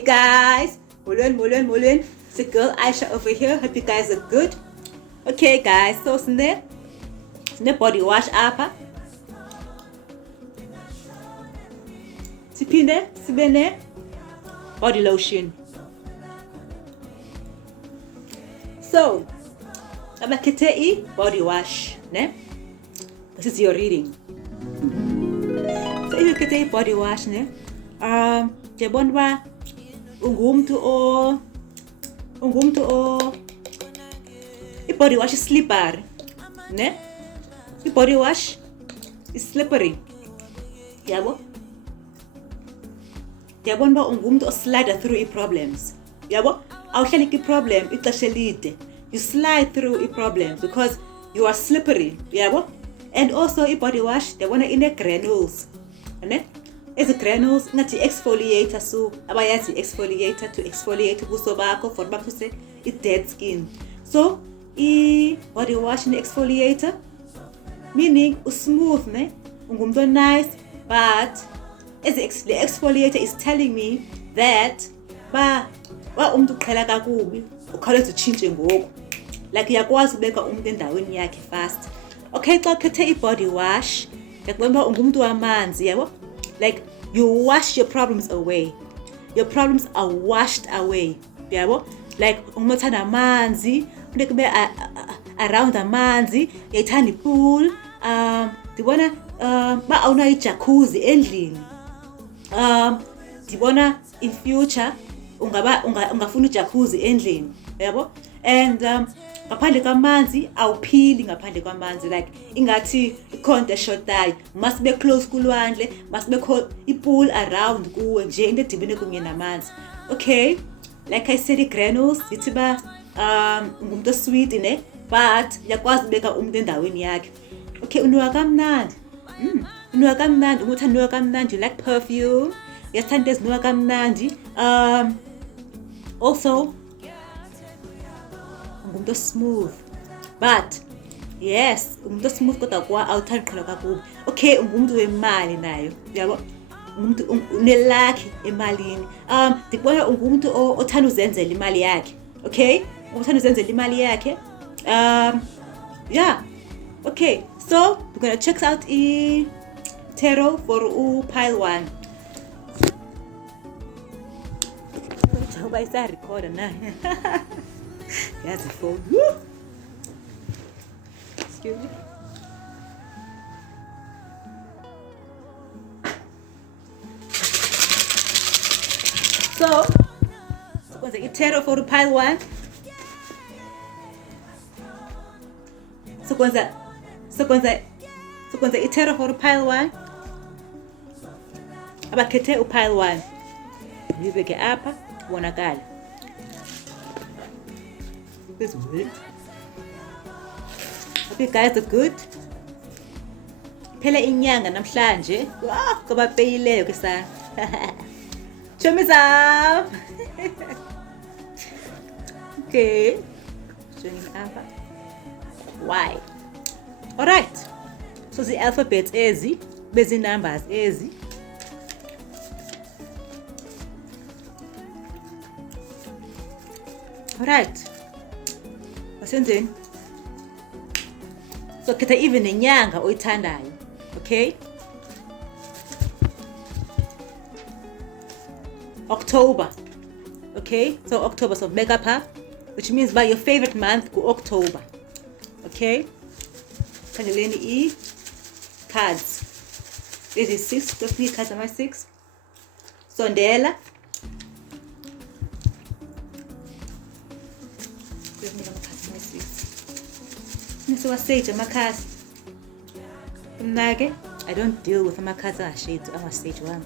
Hey guys, Mulun. It's the girl Aisha over here. Hope you guys are good. Okay guys, so sine body wash apa. Siphinde sibe ne body lotion. So, abakhethe body wash, ne? This is your reading. So if you khethe body wash, ne? Ndiyabona uba ungumntu i-body wash is slippery, ne? I-body wash is slippery. Yabo? Ndiyabona uba ungumntu oslide through i-problems. Yabo? Awuhleli i-problem ixesha elide. You slide through i-problems because you are slippery. Yabo? And also i-body wash ndiyabona ine-granules. Ne? Ezi granules ngathi exfoliator, so abayazi exfoliator to exfoliate ubuso bakho for bakuse i-dead skin. So i-body wash ne-exfoliator meaning usmooth, ne? Ungumntu nice, but the exfoliator is telling me that ba umuntu uqhela kakubi ukhawuleza utshintshe ngoku, like uyakwazi ubeka umuntu endaweni yakhe fast. Okay, xa ukhethe i-body wash ndiyakubona ungumntu wamanzi, yabo? Like you wash your problems away. Your problems are washed away. Yabo? Like umothanda amanzi, funeka ube around amanzi, uyayithanda ipool. Ndibona ba awunayo ijacuzzi endlini. Ndibona in future ungafuna ijacuzzi endlini. Yabo? And ngaphandle kwamanzi awuphili ngaphandle kwamanzi, like ingathi ikhonto eshotayo, must be close kulwandle, must be i-pool around kuwe nje into edibene kunye namanzi. Okay, like I said, i-granules zithi ba ngumuntu sweet, ne? But yakwazi ubeka umuntu endaweni yakhe. Okay, unuka kamnandi. Unuka kamnandi, umuntu unuka kamnandi, you like perfume, uyathanda ezinuka kamnandi. Also umuntu smooth, but yes, umuntu smooth kodwa kwa awuthandi qhela kakubi. Okay, ungumuntu wemali nayo, yabo? Umuntu unelakhi emalini. Ndikubona ungumuntu othanda uzenzela imali yakhe. Okay, uthanda uzenzela imali yakhe. Yeah. Okay, so we're gonna check out tarot for pile 1. Hope I start recording now. That's the phone. Woo! Excuse me. So was it tarot for pile 1? So was it tarot for pile 1? Abakhethe pile 1. Yibeke apha bonakala. This weird. Hope you guys are good. Phela inyanga namhlanje. Ngoba peyileyo ke sana. Show me some. Okay. Showing alpha. Why? All right. So the alphabet ezi, bezi numbers ezi. All right. Wasenzeni? So khetha even nenyanga oyithandayo. Okay? October. Okay? So October, so make up her, which means by your favorite month go October. Okay? Khangeleni cards. This is 6. Those 3 cards are 6. Sondela. So I say to my cards, I don't deal with my cards. I shade to our stage 1.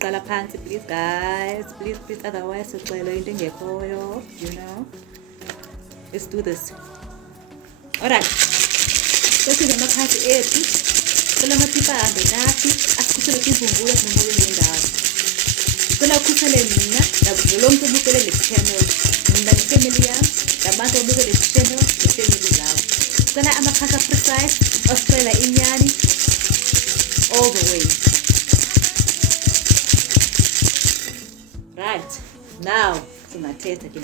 Color pants, please, guys. Please. Otherwise, it's you know. Let's do this. Alright. Let's see the cards. Kula matipa ambenati asikusele kivungula kunomoyo ngendawo. Kula kusele mina nabulonke bukele le-channel. Mina ne-family yami nabantu abukele le-channel ne-family zabo. Kula amakhasa precise osicela inyani all the way. Right. Now singathetha ke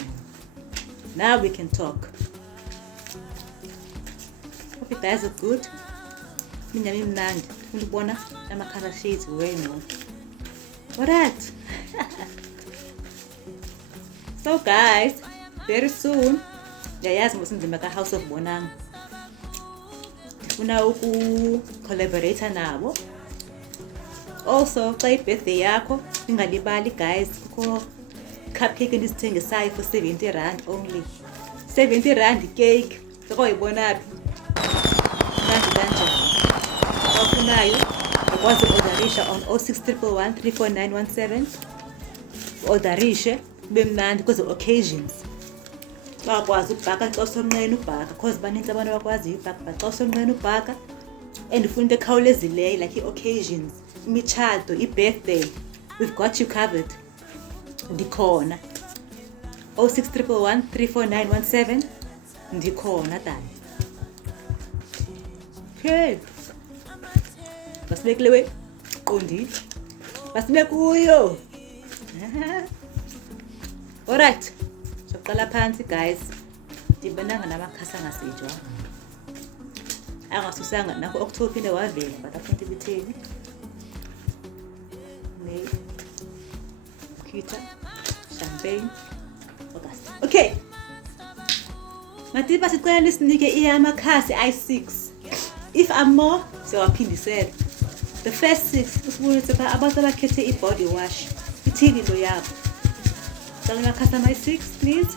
now we can talk. Hope you guys are good. Mina imnandi ukubona ama color shades wenu. Alright. So guys, very soon yayazi ngosinzima ka House of Bonang. Ndifuna collaborate nabo. Also, xa birthday yakho ningalibali guys kukho cupcake endizithengisayo for 70 rand only. 70 rand cake. Sokoyibona phi? Kanjani. Ofunayo ukwazi orderisha on 0611 34917. Orderishe bemnandi because of occasions. Bakwazi ukubhaka xa usonqena ubhaka because baninzi abantu bakwazi ubhaka but xa usonqena ubhaka and ufuna into ekhawulezileyo like occasions, imitshato, birthday, we've got you covered. Ndikhona 0611 34917 ndikhona tani. Okay, basibekelewe qondile basibe kuyo. Alright, soqala phansi guys. Ndibonanga namakhasi angasejwa angasusanga nakho October phinde wavela but afunta ibitheni May, Kita, champagne, August. Okay, matiba sicela nisinike iyamakhasi i6. If I'm more siyawaphindisela. The first 6 usibonise pha abantu abakhethe i-body wash ithini lo yabo. Sicela amakhasi ama-6 please.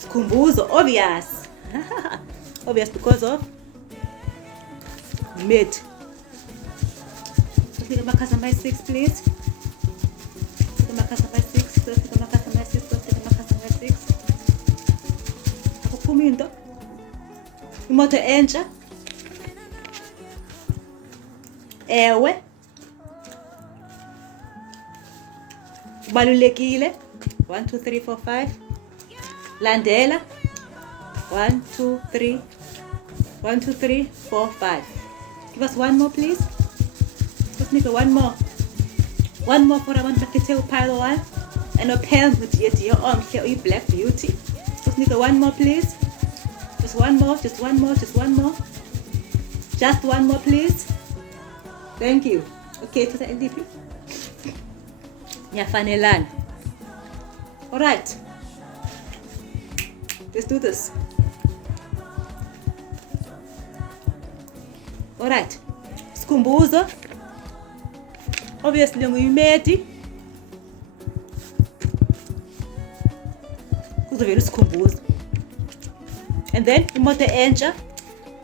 Sikhumbuzo obvious. Obvious because of mid. Let's make a 6 please. Let's make a 6. Let's make a 6. Let's make a 6. Akuphumento. Imoto entsha. Ewe. Balulekile. 1 2 3 4 5. Landela. 1 2 3 1 2 3 4 5. Give us one more please. Let's make one more. One more for abantu bakhethe upile one and opel with your omhle Black Beauty. Let's make one more please. Just one more, just one more, just one more. Just one more please. Thank you. Okay, to the LDP. Nyafanelana. All right. Let's do this. All right. Sikhumbuzo. Obviously nguyimedi. Kuzovela sikhumbuzo. And then imoto entsha.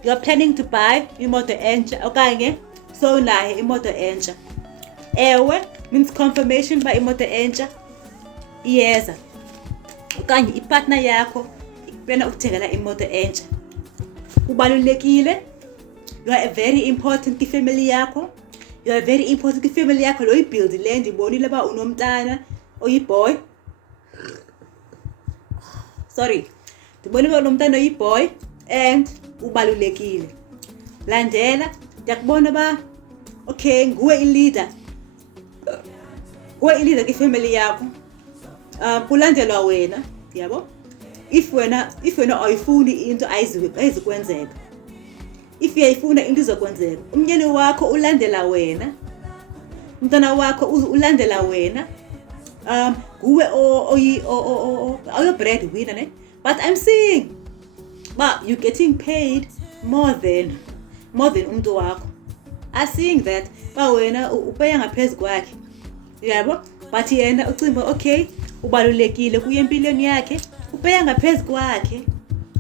You are planning to buy imoto entsha okanye so nayo imoto entsha. Ewe means confirmation by imoto entsha. Iyeza. Okanye ipartner yakho ikubena ukuthengela imoto entsha. Kubalulekile. You are very important ki family yakho. You are very important ki family yakho lo ibuild le ndibonile ba unomntana oyiboy. Sorry. Ndibonile ba unomntana oyiboy and ubalulekile. Landela ndiyakubona ba okay nguwe i-leader. Nguwe i-leader ki family yakho. Kulandelwa wena, yabo? If wena awuyifuni into ayizikwenzeka. If uyayifuna into izokwenzeka, umnyeni wakho ulandela wena. Umntana wakho ulandela wena. Nguwe oyo breadwinner ne? But I'm saying, but you're getting paid more than umuntu wakho. I'm saying that ba wena upeya ngaphezulu kwakhe. Yabo? But yena ucimba okay, ubalulekile kuye empilweni yakhe, upeya ngaphezulu kwakhe.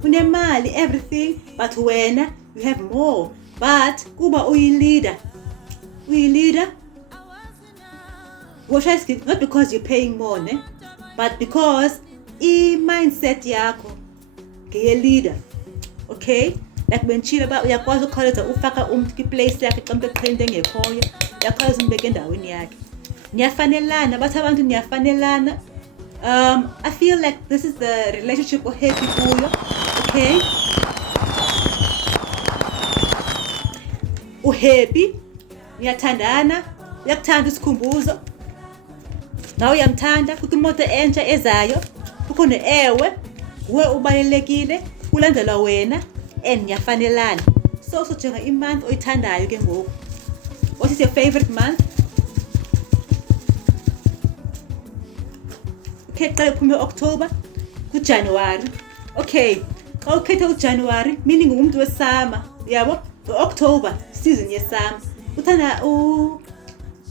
Unemali everything, but wena you have more. But kuba uyi-leader. Not because you're paying more, ne? But because i-mindset yakho ngeye-leader. Okay? Like benchila ba uyakwazi ukholeza ufaka umuntu ki-place yakhe xa umuntu eqhela into engekhoyo. Uyakwazi umbeka endaweni yakhe. Niyafanelana, bathi abantu niyafanelana. I feel like this is the relationship ohappy kuyo. Okay? Uhappy, niyathandana, uyakuthanda isikhumbuzo. nawe uyamthanda, kukho imoto entsha ezayo, kukho ne-ewe, nguwe ubalulekile, kulandelwa wena and niyafanelana. So sojonga i-month oyithandayo ke ngoku. What is your favorite month? Okay, qale kuphume October, kuJanuary. Okay, xa ukhethe uJanuary, meaning umuntu wesummer, yabo? October, season yesummer. Uthanda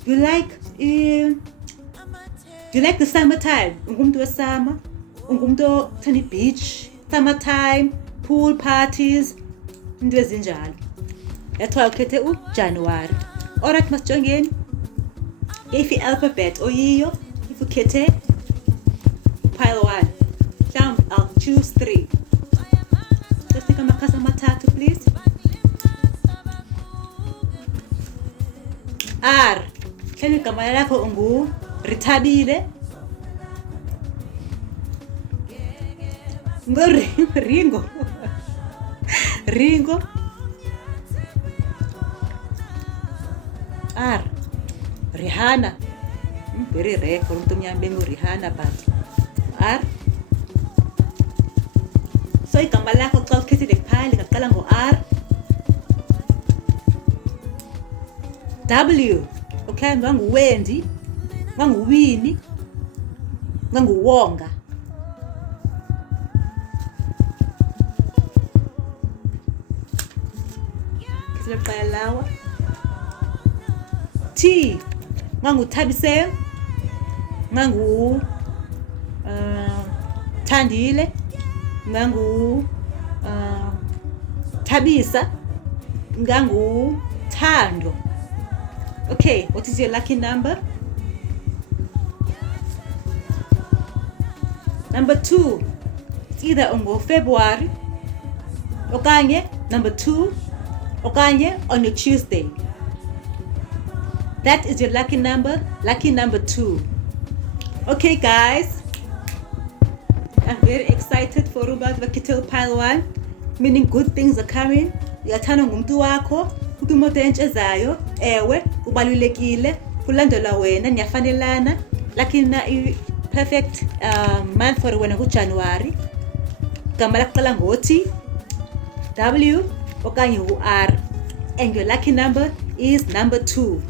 you like the summertime? Ungumuntu wesummer, ungumuntu othanda i-beach, summertime, pool parties, into ezinjalo. That's why ukhethe uJanuary. Alright, masijongeni. If i-alphabet oyiyo, if ukhethe pile 1, I'll choose 3. Let's take amakhasi amathathu, please. R. Hleli igama lakho ungu Rithabile. Ringo. Ringo. R. Rihanna. Very rare for umuntu omnyama Rihanna, but R. So igama lakho xa ukhethile phandle lingaqala ngo-R. W. Okay, nganguWendy, nganguWinnie, nganguWonga. Khethile lawa. T. NganguThabiseng, ngangu Thandile, ngangu Thabisa, ngangu Thando. Okay, what is your lucky number? Number 2. It's either on February, okanye number 2, okanye on your Tuesday. That is your lucky number 2. Okay, guys, I'm very excited for Ruba Vakitil Pile 1, meaning good things are coming. Uyathanda ngumuntu wakho, kukho imoto entsha ezayo, ewe, ubalulekile, kulandelwa wena, niyafanelana. Lucky na perfect month for wena kuJanuary. Igama laqala ngo-T, W, okanye u-R. And your lucky number is number 2.